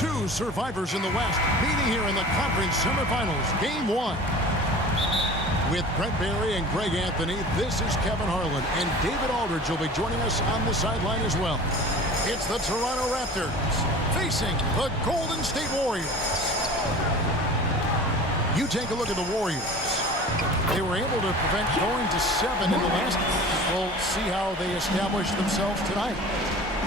Two survivors in the West meeting here in the conference semifinals. Game 1. With Brent Barry and Greg Anthony, this is Kevin Harlan, and David Aldridge will be joining us on the sideline as well. It's the Toronto Raptors facing the Golden State Warriors. You take a look at the Warriors. They were able to prevent going to 7 in the last. We'll see how they establish themselves tonight.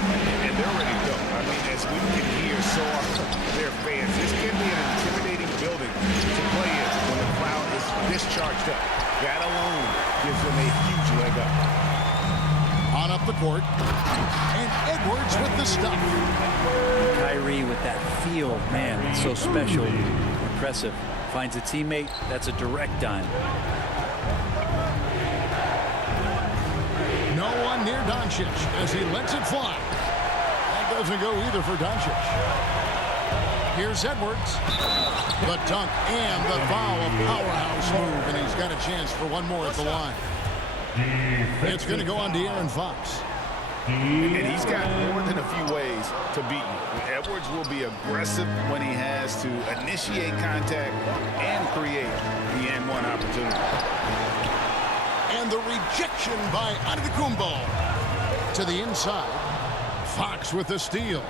And they're ready to go. I mean, as we can hear so often, their fans, this can be an intimidating building to play in when the crowd is this charged up. That alone gives them a huge leg up. On up the court, and Edwards with the stop. Kyrie with that feel, man, it's so special, impressive. Finds a teammate, that's a direct dime. No one near Doncic as he lets it fly. That doesn't go either for Doncic. Here's Edwards. The dunk and the foul, a powerhouse move, and he's got a chance for one more at the line. It's going to go on De'Aaron Fox. And he's got more than a few ways to beat you. Edwards will be aggressive when he has to initiate contact and create the N1 opportunity. And the rejection by Antetokounmpo to the inside. Fox with the steal.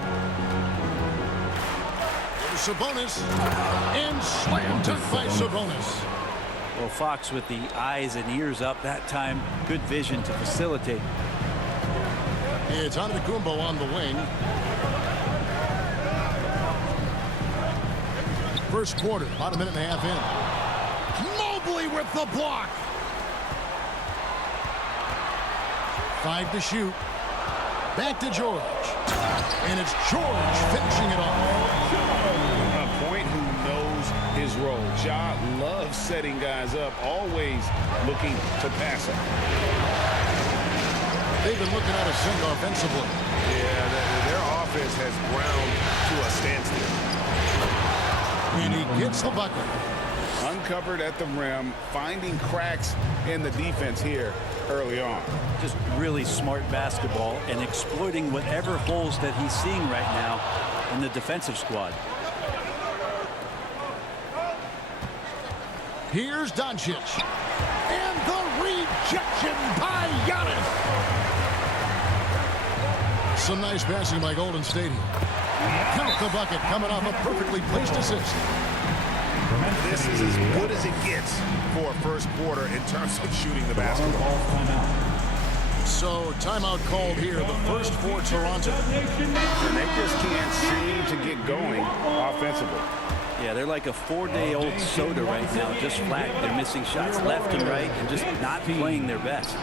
There's Sabonis. And slam dunk by Sabonis. Well, Fox with the eyes and ears up that time. Good vision to facilitate. It's Antetokounmpo on the wing. First quarter, about a minute and a half in. Mobley with the block. 5 to shoot. Back to George. And it's George finishing it off. A point who knows his role. Ja loves setting guys up, always looking to pass them. They've been looking at a sink offensively. Yeah, their offense has ground to a standstill. And he gets the bucket. Uncovered at the rim, finding cracks in the defense here early on. Just really smart basketball and exploiting whatever holes that he's seeing right now in the defensive squad. Here's Doncic. And the rejection by Giannis. Some nice passing by Golden State here. Count the bucket coming off a perfectly placed assist. This is as good as it gets for a first quarter in terms of shooting the basketball. So timeout called here, the first for Toronto. And they just can't seem to get going offensively. Yeah, they're like a 4-day-old soda right now, just flat. They're missing shots left and right and just not playing their best.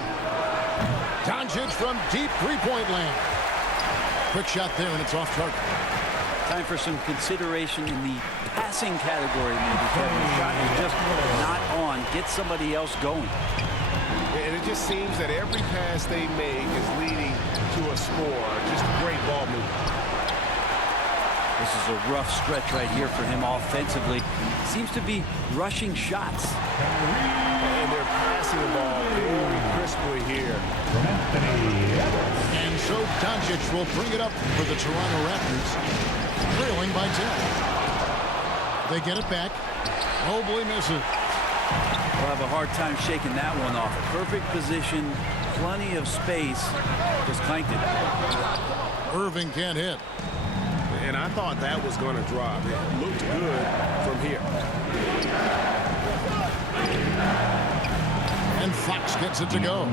Doncic from deep three-point land. Quick shot there, and it's off target. Time for some consideration in the passing category, maybe, Kevin. The shot is just not on. Get somebody else going. And it just seems that every pass they make is leading to a score. Just a great ball movement. This is a rough stretch right here for him offensively. Seems to be rushing shots. And they're passing the ball very crisply here. And so Doncic will bring it up for the Toronto Raptors. Trailing by 10. They get it back. Mobley misses. We'll have a hard time shaking that one off. Perfect position, plenty of space. Just clanked it. Irving can't hit. And I thought that was going to drop. It looked good from here. And Fox gets it to go.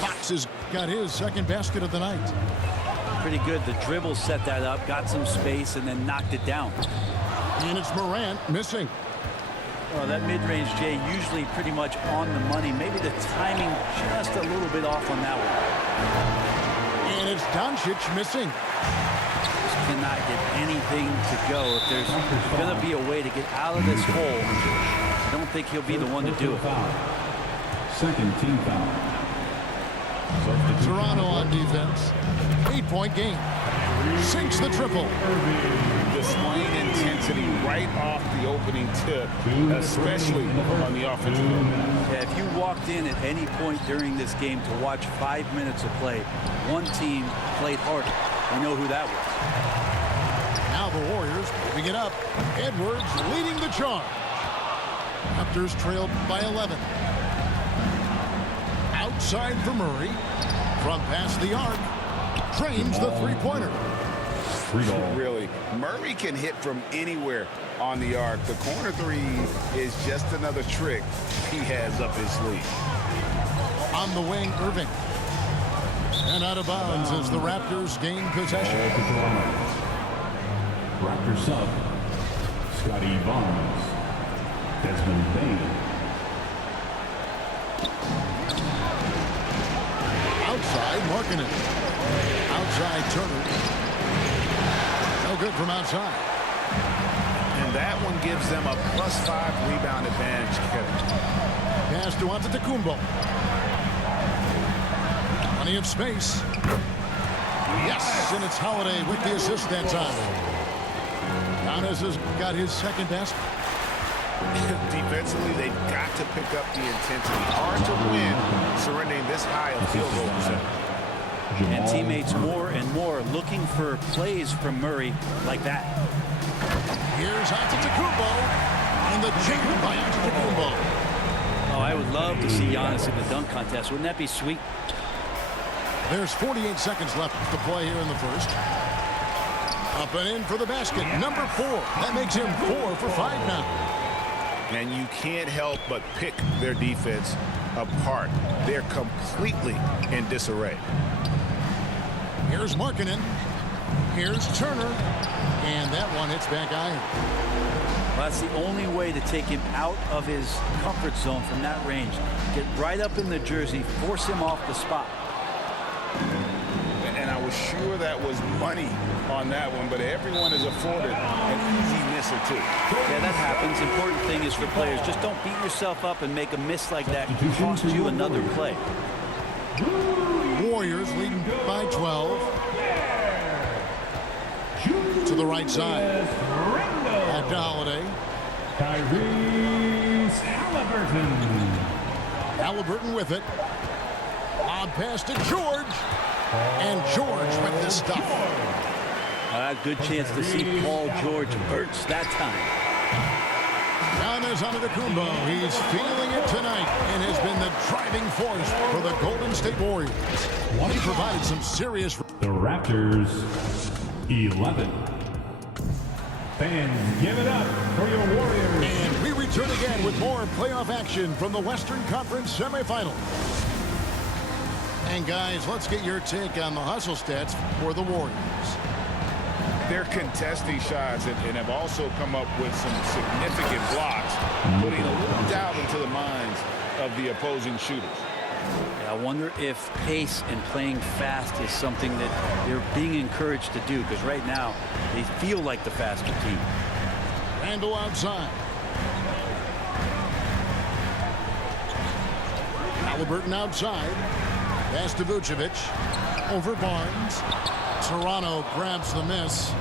Fox has got his second basket of the night. Pretty good. The dribble set that up, got some space, and then knocked it down. And it's Morant missing. Well, that mid-range, Jay, usually pretty much on the money. Maybe the timing just a little bit off on that one. And it's Doncic missing. Just cannot get anything to go. If there's going to be a way to get out of this hole, I don't think he'll be the one to do it. Second team foul. Toronto on defense. 8-point game. Sinks the triple. Displaying intensity right off the opening tip, especially on the offensive end. Yeah, if you walked in at any point during this game to watch 5 minutes of play, one team played harder. We know who that was. Now Now the Warriors moving it up. Edwards leading the charge. Raptors trailed by 11. Outside for Murray. From past the arc. Drains the three-pointer. Really, Murray can hit from anywhere on the arc. The corner three is just another trick he has up his sleeve. On the wing, Irving. And out of bounds as the Raptors gain possession. Raptors sub. Scotty Barnes. Desmond Bain. Outside, Markkanen. Outside, Turner. No good from outside. And that one gives them a +5 rebound advantage, Kevin. Pass to Antetokounmpo. Plenty of space. Yes, and it's Holiday with the assist that time. Giannis has got his second best. Defensively, they've got to pick up the intensity. Hard to win surrendering this high of field goal percentage. And teammates more and more looking for plays from Murray like that. Here's Antetokounmpo. And the jump by Antetokounmpo. Oh, I would love to see Giannis in the dunk contest. Wouldn't that be sweet? There's 48 seconds left to play here in the first. Up and in for the basket. Number 4. That makes him 4 for 5 now. And you can't help but pick their defense apart. They're completely in disarray. Here's Markkanen. Here's Turner. And that one hits back iron. Well, that's the only way to take him out of his comfort zone from that range. Get right up in the jersey, force him off the spot. And I was sure that was money on that one, but everyone is afforded an easy miss or two. Yeah, that happens. Important thing is for players, just don't beat yourself up and make a miss like that cost you another play. Warriors leading by 12. To the right side. Back to Holiday. Tyrese Halliburton. Halliburton with it. Lob pass to George. And George with the stuff. A good chance to see Paul George burst that time. Giannis Antetokounmpo. He's feeling it tonight and has been the driving force for the Golden State Warriors. He provided some serious... The Raptors 11. Fans, give it up for your Warriors. And we return again with more playoff action from the Western Conference semifinals. And guys, let's get your take on the hustle stats for the Warriors. They're contesting shots and have also come up with some significant blocks, putting a little doubt into the minds of the opposing shooters. I wonder if pace and playing fast is something that they're being encouraged to do, because right now they feel like the faster team. Randall outside. Halliburton outside. Pass to Vucevic. Over Barnes. Toronto grabs the miss.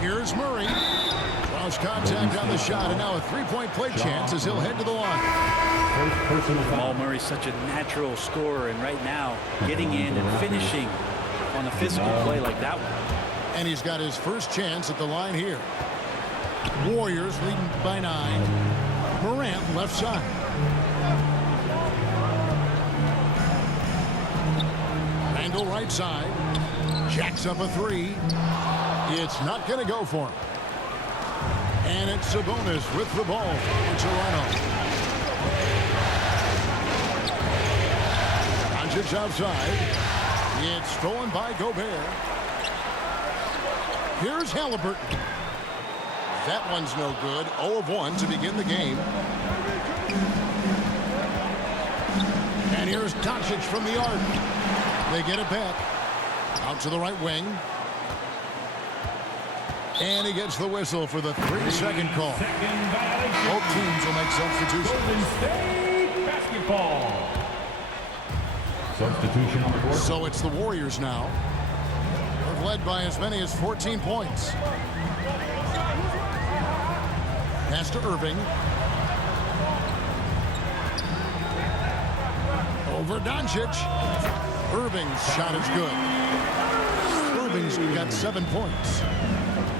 Here's Murray. Draws contact on the shot, and now a three-point play chance as he'll head to the line. Jamal Murray's such a natural scorer, and right now getting in and finishing on a physical play like that one. And he's got his first chance at the line here. Warriors leading by 9. Morant left side. Randall right side. Jacks up a 3. It's not going to go for him. And it's Sabonis with the ball for Toronto. Doncic outside. It's stolen by Gobert. Here's Halliburton. That one's no good. 0 of 1 to begin the game. And here's Doncic from the arc. They get it back. Out to the right wing. And he gets the whistle for the 3-second call. Both teams will make substitutions. Golden State basketball. Substitution on the court. So it's the Warriors now. They've led by as many as 14 points. Pass to Irving. Over Doncic. Irving's shot is good. Irving's got 7 points.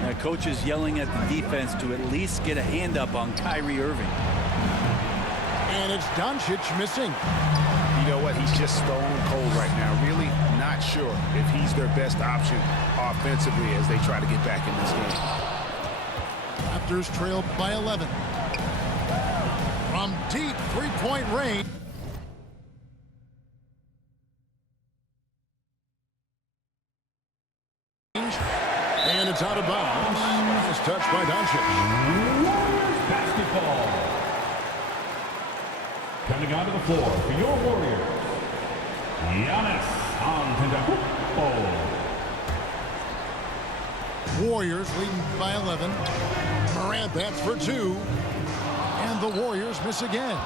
Now, coach is yelling at the defense to at least get a hand up on Kyrie Irving. And it's Doncic missing. You know what? He's just stone cold right now. Really not sure if he's their best option offensively as they try to get back in this game. Raptors trail by 11. From deep three-point range. And it's out of bounds. It's touched by Doncic. Basketball. Coming onto the floor for your Warriors, Giannis Antetokounmpo. Warriors leading by 11. Morant, that's for 2. And the Warriors miss again.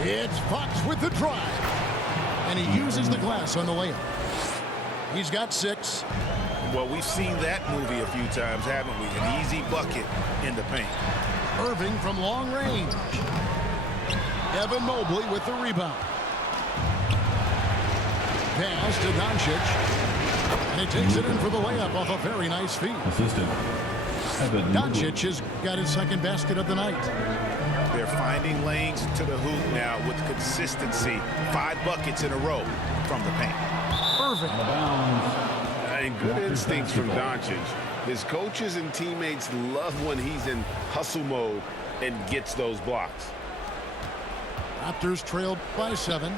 It's Fox with the drive. And he uses the glass on the layup. He's got 6. Well, we've seen that movie a few times, haven't we? An easy bucket in the paint. Irving from long range. Evan Mobley with the rebound. Pass to Doncic. And he takes it in for the layup off a very nice feed. Assistant Evan Doncic has got his second basket of the night. They're finding lanes to the hoop now with consistency. 5 buckets in a row from the paint. Irving. And good instincts from Doncic. His coaches and teammates love when he's in hustle mode and gets those blocks. Raptors trailed by 7.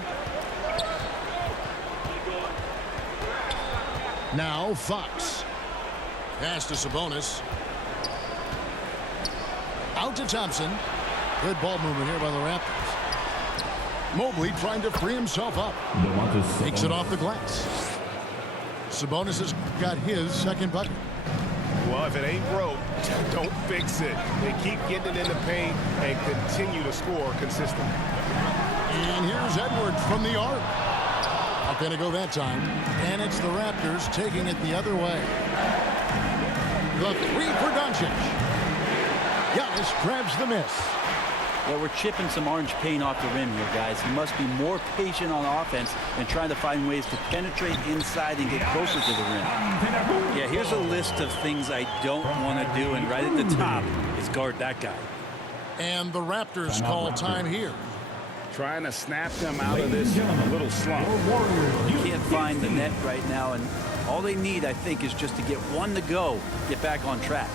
Now Fox. Pass to Sabonis. Out to Thompson. Good ball movement here by the Raptors. Mobley trying to free himself up. Takes it off the glass. Sabonis has got his second bucket. Well, if it ain't broke, don't fix it. They keep getting it in the paint and continue to score consistently. And here's Edwards from the arc. Not going to go that time. And it's the Raptors taking it the other way. The 3 for Doncic. Giannis grabs the miss. Well, we're chipping some orange paint off the rim here, guys. He must be more patient on offense and trying to find ways to penetrate inside and get closer to the rim. Yeah, here's a list of things I don't want to do, and right at the top is guard that guy. And the Raptors call time here. Trying to snap them out of this little slump. You can't find the net right now, and all they need, I think, is just to get one to go, get back on track.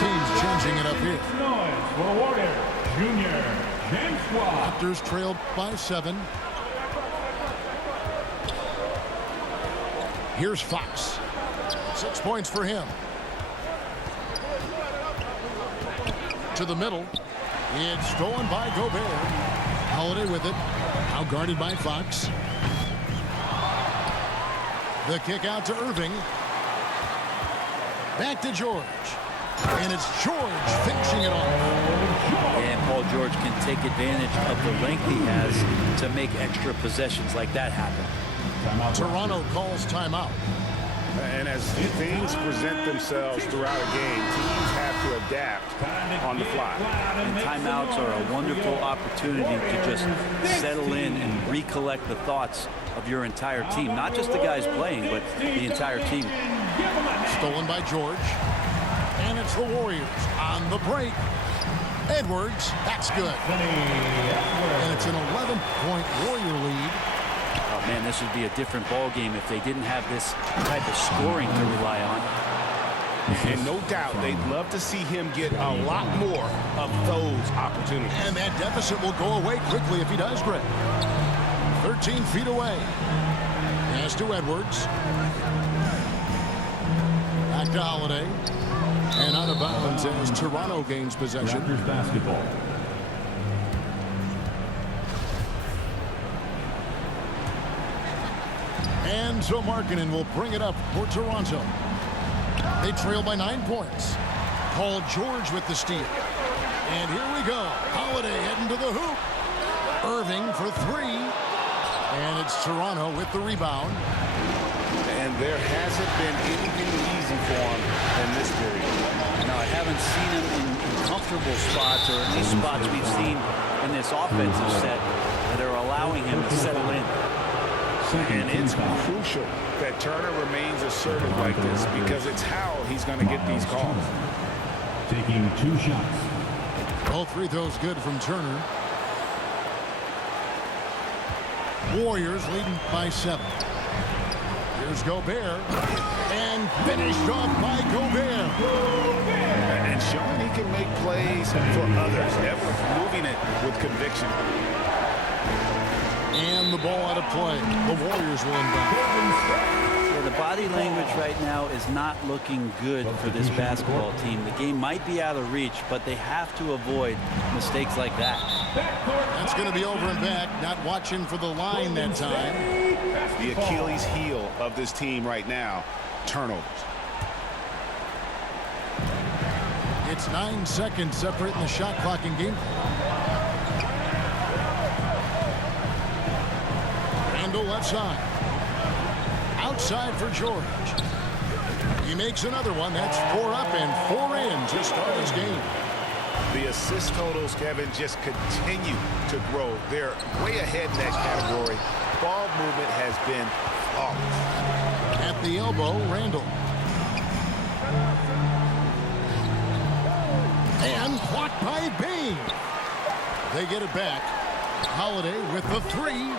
Teams changing it up here. Noise for the Warriors, Junior James Watt. Raptors trailed by 7. Here's Fox. 6 points for him. To the middle. It's stolen by Gobert. Holiday with it. Now guarded by Fox. The kick out to Irving. Back to George. And it's George finishing it off. And Paul George can take advantage of the length he has to make extra possessions like that happen. Toronto calls timeout. And as things present themselves throughout a game, teams have to adapt on the fly. And timeouts are a wonderful opportunity to just settle in and recollect the thoughts of your entire team. Not just the guys playing, but the entire team. Stolen by George. And it's the Warriors on the break. Edwards, that's good. And it's an 11-point Warrior lead. Oh, man, this would be a different ball game if they didn't have this type of scoring to rely on. And no doubt they'd love to see him get a lot more of those opportunities. And that deficit will go away quickly if he does, Greg. 13 feet away. Pass to Edwards. Back to Holiday. And out of bounds as Toronto gains possession. Raptors basketball. And so Markkanen will bring it up for Toronto. They trail by 9 points. Paul George with the steal. And here we go. Holiday heading to the hoop. Irving for 3. And it's Toronto with the rebound. And there hasn't been anything easy for him in this period. No, I haven't seen him in comfortable spots, or at least spots we've seen in this offensive set. that are allowing him to settle in. And it's crucial that Turner remains assertive like this because it's how he's going to get these calls. Taking 2 shots. All free throws good from Turner. Warriors leading by 7. Here's Gobert. And finished off by Gobert. And showing he can make plays for others. Edwards moving it with conviction. And the ball out of play. The Warriors will inbound. Yeah, the body language right now is not looking good for this basketball team. The game might be out of reach, but they have to avoid mistakes like that. That's going to be over and back. Not watching for the line that time. The Achilles heel of this team right now, turnovers. It's 9 seconds separating the shot clock and game. Randall left side. Outside for George. He makes another one. That's 4 up and 4 in to start his game. The assist totals, Kevin, just continue to grow. They're way ahead in that category. Ball movement has been flawless. At the elbow, Randall. And blocked by Bain. They get it back. Holiday with the 3.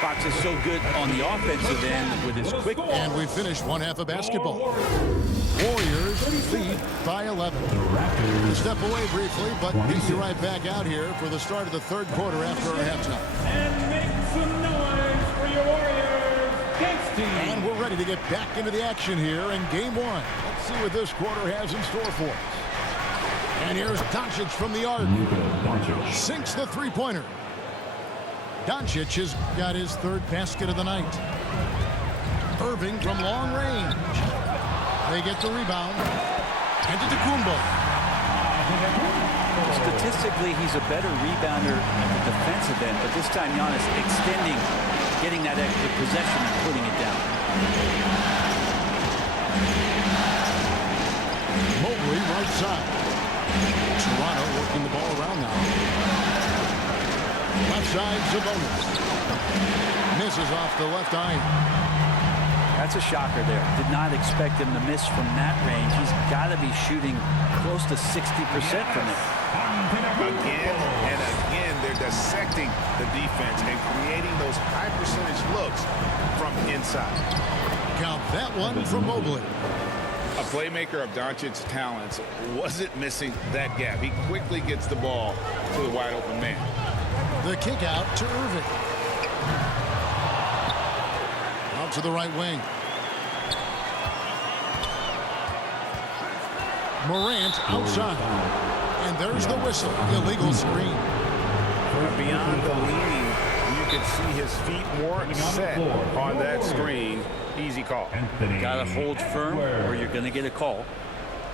Fox is so good on the offensive end with his quick. And we finished one half of basketball. Warriors lead by 11. We'll step away briefly, but meet you right back out here for the start of the 3rd quarter after our halftime. And make some noise for your Warriors. Next team. And we're ready to get back into the action here in game 1. Let's see what this quarter has in store for us. And here's Doncic from the arc. Sinks the 3-pointer. Doncic has got his 3rd basket of the night. Irving from long range. They get the rebound. And to Antetokounmpo. Statistically, he's a better rebounder at the defensive end, but this time Giannis extending, getting that extra possession and putting it down. Mobley right side. Toronto working the ball around now. Left side, Sabonis. Misses off the left eye. That's a shocker there. Did not expect him to miss from that range. He's got to be shooting close to 60% from it. Again and again, they're dissecting the defense and creating those high percentage looks from inside. Count that one from Mobley. A playmaker of Doncic's talents wasn't missing that gap. He quickly gets the ball to the wide open man. The kick out to Irving. Out to the right wing. Morant outside. And there's the whistle. Illegal screen. Beyond the leaning, you can see his feet more set on that screen. Easy call. Got to hold firm or you're going to get a call.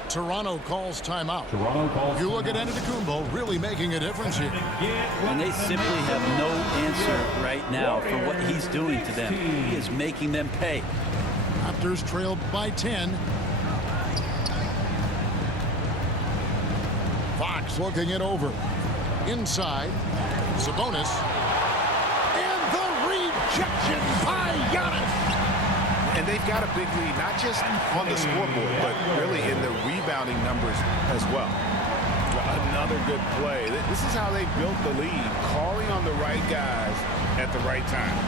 Toronto calls timeout. Toronto calls. You look at Antetokounmpo really making a difference here. And they simply have no answer right now for what he's doing to them. He is making them pay. Raptors trailed by 10. Fox looking it over. Inside. Sabonis. And the rejection by Giannis. And they've got a big lead, not just on the scoreboard, but really in the rebounding numbers as well. Another good play. This is how they built the lead, calling on the right guys at the right time.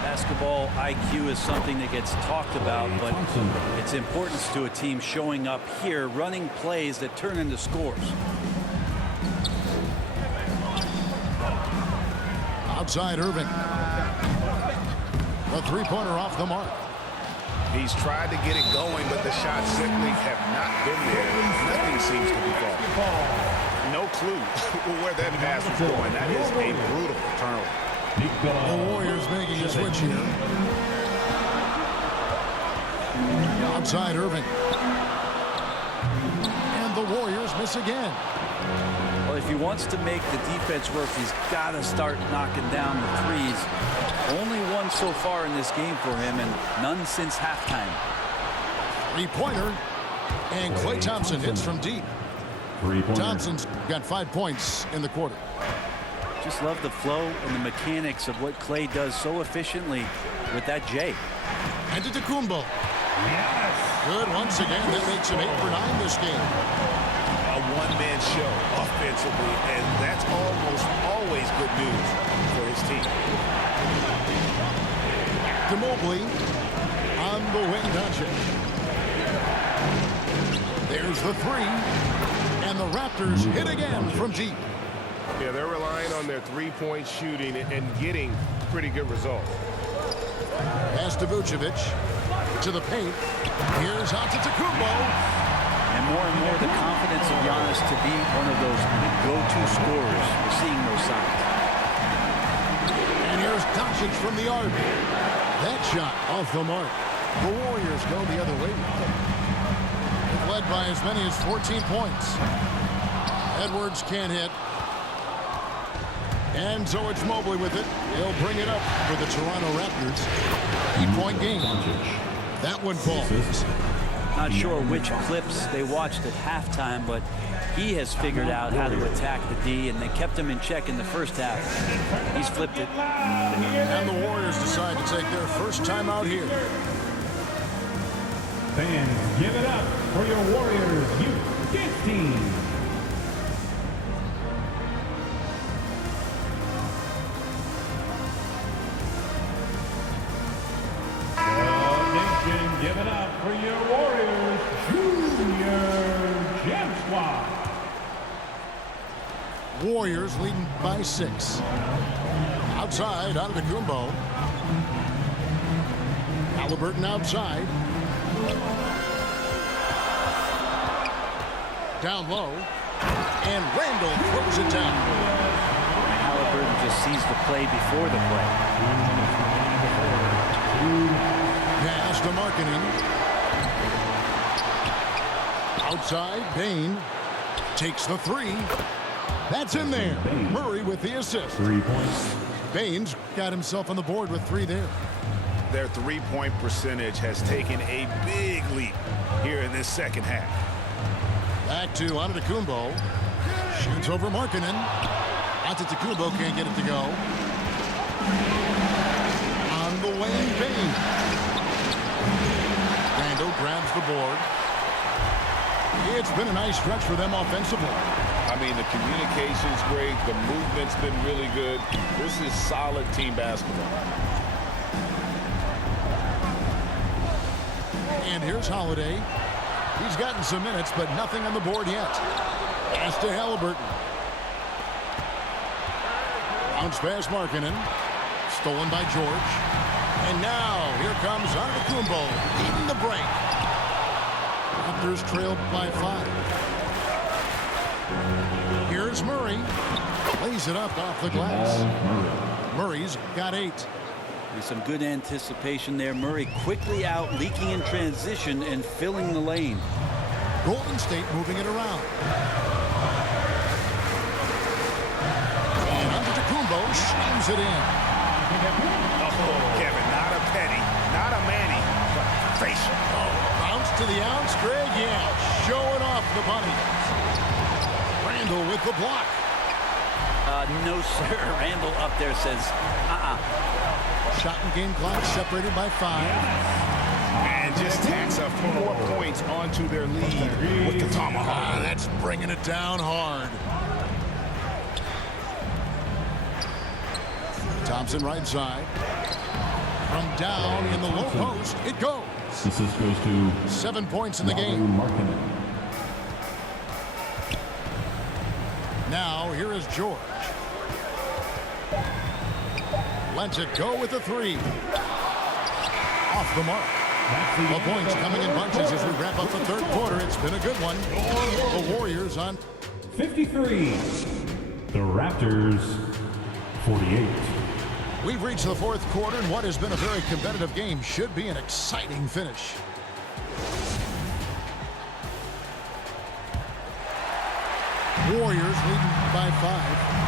Basketball IQ is something that gets talked about, but its importance to a team showing up here, running plays that turn into scores. Outside Irving. The 3-pointer off the mark. He's tried to get it going, but the shots simply have not been there. Nothing seems to be falling. No clue where that pass was going. That is a brutal turnover. The Warriors making a switch here. Outside Irving. And the Warriors miss again. Well, if he wants to make the defense work, he's got to start knocking down the threes. Only one so far in this game for him, and none since halftime. 3-pointer. And Klay Thompson hits from deep. Thompson's got 5 points in the quarter. Just love the flow and the mechanics of what Clay does so efficiently with that J. Antetokounmpo. Yes. Good once again. That makes him 8 for 9 this game. A one-man show offensively, and that's almost always good news for his team. To Mobley on the wing, Doncic. There's the three, and the Raptors hit again from deep. Yeah, they're relying on their three-point shooting and getting pretty good results. Pass to Vucevic to the paint. Here's Antetokounmpo. And more the confidence of Giannis to be one of those go-to scorers. We're seeing those signs. And here's Doncic from the arc. That shot off the mark. The Warriors go the other way. They've led by as many as 14 points. Edwards can't hit. And so it's Mobley with it. He'll bring it up for the Toronto Raptors. 8-point game. That one falls. Not sure which clips they watched at halftime, but he has figured out how to attack the D, and they kept him in check in the first half. He's flipped it. And the Warriors decide to take their first time out here. Fans, give it up for your Warriors Youth team. Give it up for your Warriors Junior Gem Squad. Warriors leading by 6. Outside, Antetokounmpo. Halliburton outside. Down low. And Randall throws it down. Halliburton just sees the play before the play. Pass to Markkanen. Outside, Bain takes the three. That's in there. Murray with the assist. 3 points. Bain's got himself on the board with 3 there. Their three-point percentage has taken a big leap here in this second half. Back to Antetokounmpo. Shoots over Markkanen. Antetokounmpo can't get it to go. On the wing, Bain. Randall grabs the board. It's been a nice stretch for them offensively. I mean, the communication's great. The movement's been really good. This is solid team basketball. And here's Holiday. He's gotten some minutes, but nothing on the board yet. Pass to Halliburton. Bounce pass Markkanen. Stolen by George. And now, here comes Antetokounmpo leading the break. Raptors trailed by 5. Here's Murray. Lays it up off the glass. Murray's got 8. There's some good anticipation there. Murray quickly out, leaking in transition and filling the lane. Golden State moving it around. And Antetokounmpo shoots it in. Oh, Kevin, not a penny, not a Manny, but facial. Oh, bounce to the ounce, Greg. Yeah, showing off the bunny. Randall with the block. No, sir. Randall up there says, Shot and game clock separated by 5. And just tacks up 4 points onto their lead with the tomahawk. That's bringing it down hard. Thompson right side. From down in the low post, it goes. Assist goes to 7 points in the game. Markkanen. Now, here is George. Lets it go with the 3. Off the mark. The points coming in bunches as we wrap up the third quarter. It's been a good one. The Warriors on 53. The Raptors 48. We've reached the fourth quarter, and what has been a very competitive game should be an exciting finish. Warriors leading by 5.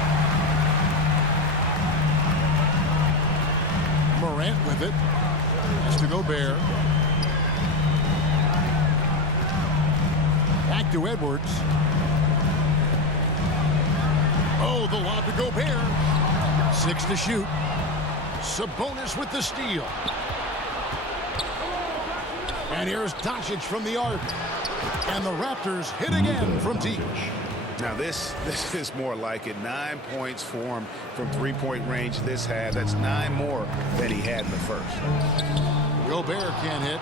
Morant with it. Has to Gobert. Back to Edwards. Oh, the lob to Gobert. 6 to shoot. Sabonis with the steal. And here's Doncic from the arc. And the Raptors hit again from deep. Now this is more like it. 9 points for him from three-point range this half. That's 9 more than he had in the first. Gobert can't hit.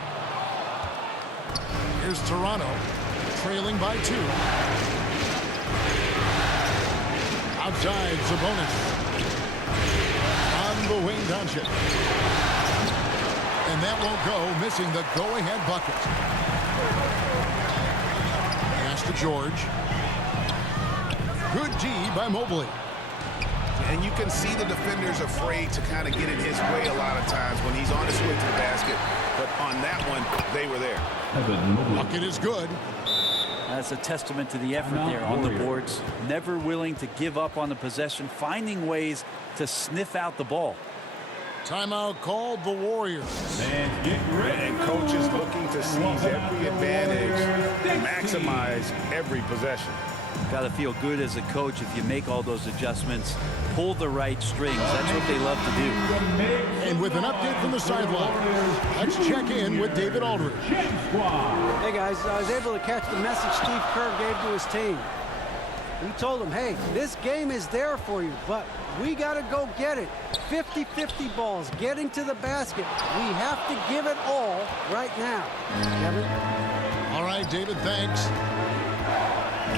Here's Toronto, trailing by 2. Outside, Sabonis. On the wing, Doncic. And that won't go, missing the go-ahead bucket. Pass to George. Good D by Mobley. And you can see the defender's afraid to kind of get in his way a lot of times when he's on his way to the basket. But on that one, they were there. Bucket is good. That's a testament to the effort there on the boards. Never willing to give up on the possession, finding ways to sniff out the ball. Timeout called the Warriors. And coach is looking to seize every advantage and maximize every possession. Got to feel good as a coach if you make all those adjustments, pull the right strings. That's what they love to do. And with an update from the sideline, let's check in with David Aldridge. Hey guys, I was able to catch the message Steve Kerr gave to his team. He told them, hey, this game is there for you, but we got to go get it. 50-50 balls, getting to the basket. We have to give it all right now. Kevin? All right, David, thanks.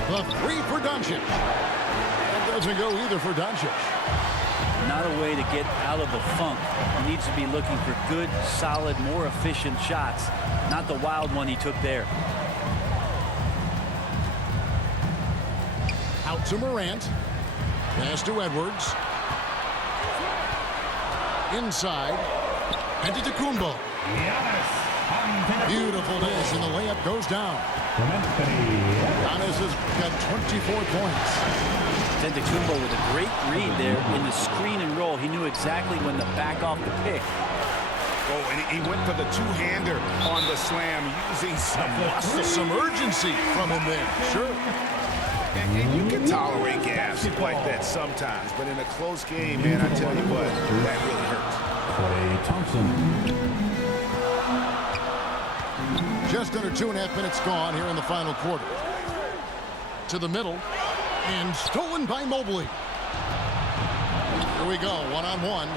The 3 for Doncic. That doesn't go either for Doncic. Not a way to get out of the funk. He needs to be looking for good, solid, more efficient shots, not the wild one he took there. Out to Morant. Pass to Edwards. Inside. And to Kumbo. Beautiful dish, and the layup goes down. Giannis has got 24 points. Kumbo with a great read there in the screen and roll. He knew exactly when to back off the pick. Oh, and he went for the two-hander on the slam, using Some urgency from him there. Sure. And you can tolerate gaps like that sometimes, but in a close game, man, I tell you what, that really hurts. Klay Thompson. Just under 2.5 minutes gone here in the final quarter. To the middle. And stolen by Mobley. Here we go, one-on-one.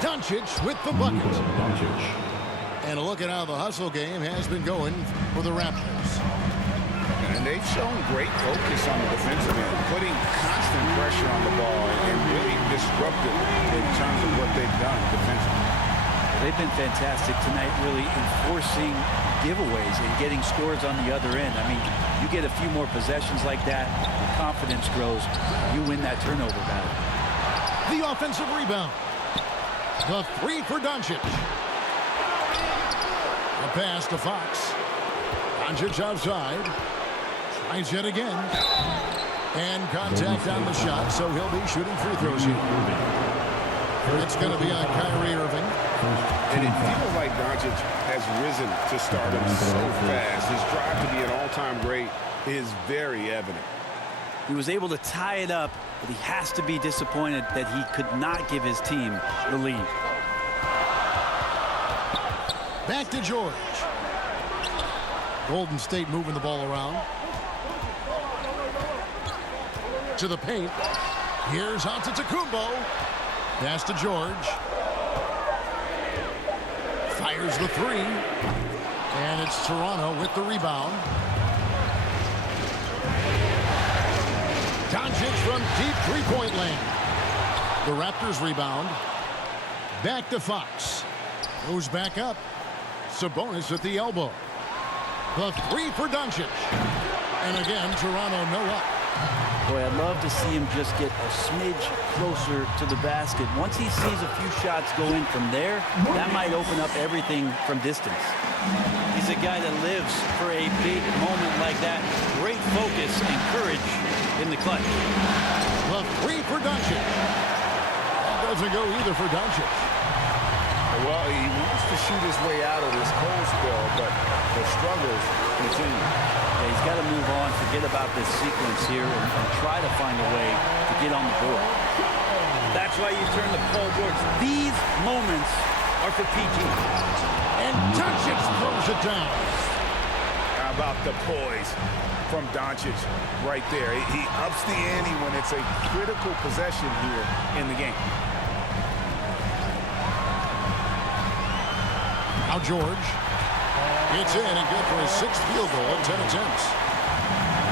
Doncic with the bucket. And a look at how the hustle game has been going for the Raptors. And they've shown great focus on the defensive end, putting constant pressure on the ball and really disruptive in terms of what they've done defensively. They've been fantastic tonight, really enforcing giveaways and getting scores on the other end. I mean, you get a few more possessions like that, your confidence grows, you win that turnover battle. The offensive rebound. The 3 for Doncic. A pass to Fox. Doncic outside. Tries yet again. And contact on the shot, so he'll be shooting free throws here. It's going to be on Kyrie Irving. And it feels like Doncic has risen to stardom so fast. His drive to be an all-time great is very evident. He was able to tie it up, but he has to be disappointed that he could not give his team the lead. Back to George. Golden State moving the ball around. To the paint. Here's Antetokounmpo. Pass to George. Fires the 3. And it's Toronto with the rebound. Doncic from deep three-point land. The Raptors rebound. Back to Fox. Goes back up. Sabonis at the elbow. The 3 for Doncic. And again, Toronto no up. Boy, I'd love to see him just get a smidge closer to the basket. Once he sees a few shots go in from there, that might open up everything from distance. He's a guy that lives for a big moment like that. Great focus and courage in the clutch. The 3 for Doncic. That doesn't go either for Doncic. Well, he wants to shoot his way out of this cold spell, but the struggles continue. Yeah, he's got to move on, forget about this sequence here, and try to find a way to get on the board. That's why you turn the ball boards. These moments are for PG. And Doncic throws it down. How about the poise from Doncic right there? He ups the ante when it's a critical possession here in the game. Now George. It's in and good for his 6th field goal in 10 attempts.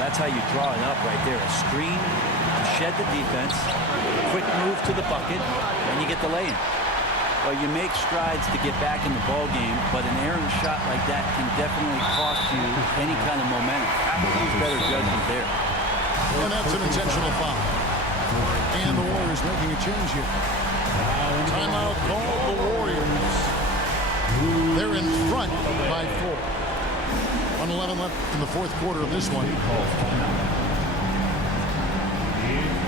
That's how you draw it up right there. A screen to shed the defense, quick move to the bucket, and you get the lay-in. Well, you make strides to get back in the ball game, but an errant shot like that can definitely cost you any kind of momentum. Have to use better judgment there. And that's an intentional foul. And the Warriors making a change here. Timeout call the Warriors. They're in front by 4. 1:11 left in the 4th quarter of this one.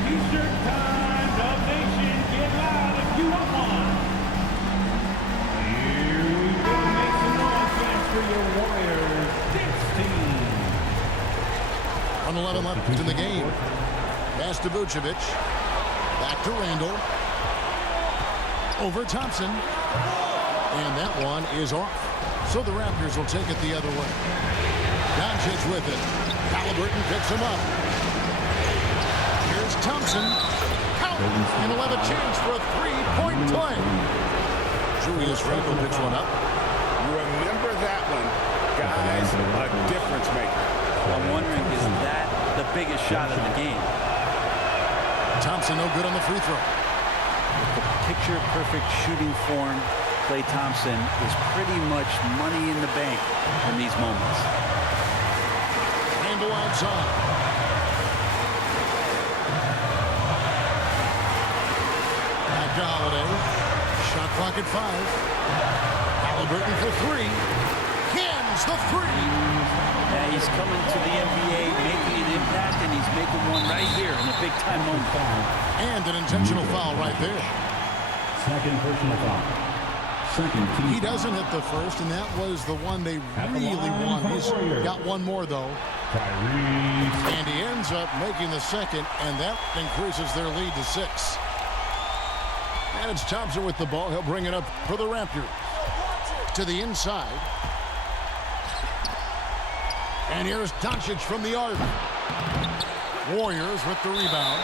T-shirt time, Dub Nation, get loud if you want one. Here we go, make some noise, fans, for your Warriors, this team. 1:11 left in the game. Pass to Vucevic. Back to Randall. Over Thompson. And that one is off. So the Raptors will take it the other way. Doncic with it. Halliburton picks him up. Here's Thompson. Count. And he'll have a chance for a 3-point play. Julius Randle picks one up. Remember that one, guys, a difference maker. I'm wondering, is that the biggest shot of the game? Thompson no good on the free throw. The picture-perfect shooting form, Klay Thompson is pretty much money in the bank in these moments. Randle outside. Back to Holiday. Shot clock at 5. Halliburton for 3. Cans the 3. Yeah, he's coming to the NBA, making an impact, and he's making one right here in a big-time moment. And an intentional foul right there. Second personal foul. Second team. He doesn't hit the first, and that was the one they really won. He's got one more, though. Tyrese. And he ends up making the second, and that increases their lead to 6. And it's Thompson with the ball. He'll bring it up for the Raptors. To the inside. And here's Doncic from the arc. Warriors with the rebound.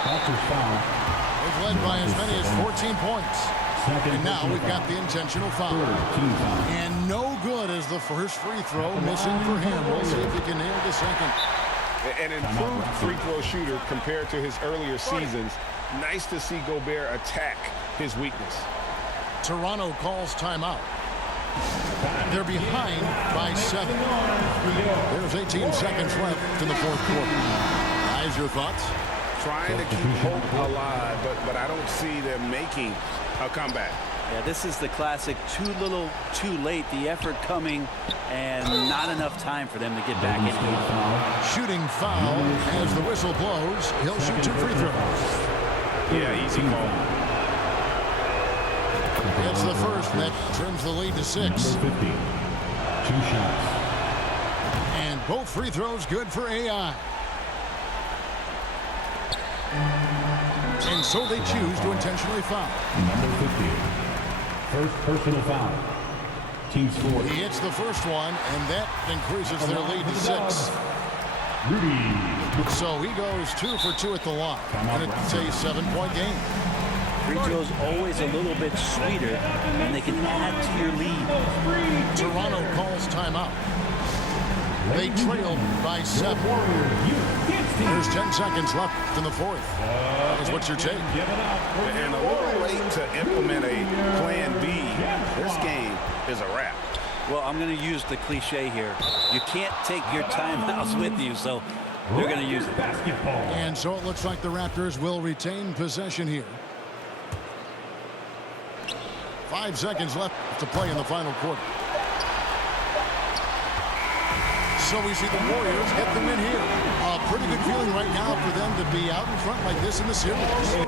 They've led by as many as 14 points. And now we've got the intentional foul. And no good as the first free throw missing for him. We'll see if he can nail the second. An improved free throw shooter compared to his earlier seasons. Nice to see Gobert attack his weakness. Toronto calls timeout. They're behind by 7. There's 18 seconds left in the 4th quarter. Guys, your thoughts? Trying to keep hope alive, but I don't see them making a comeback. Yeah, this is the classic too little, too late. The effort coming and not enough time for them to get back into it. Shooting foul as the whistle blows. He'll shoot 2 free throws. Yeah, easy call. It's the first that trims the lead to 6. 50. 2 shots. And both free throws good for AI. And so they choose to intentionally foul. Number 50. First personal foul. Team score. He hits the first one, and that increases their lead to 6. Rudy. So he goes 2 for 2 at the line. And it's a 7-point game. Free throws always a little bit sweeter, and they can add to your lead. Toronto calls timeout. They trail by 7. There's 10 seconds left in the 4th. That's what's your take? And a little late to implement a plan B. This game is a wrap. Well, I'm going to use the cliche here. You can't take your timeouts with you, so they're going to use it. And so it looks like the Raptors will retain possession here. 5 seconds left to play in the final quarter. So we see the Warriors get the win here. A pretty good feeling right now for them to be out in front like this in the series.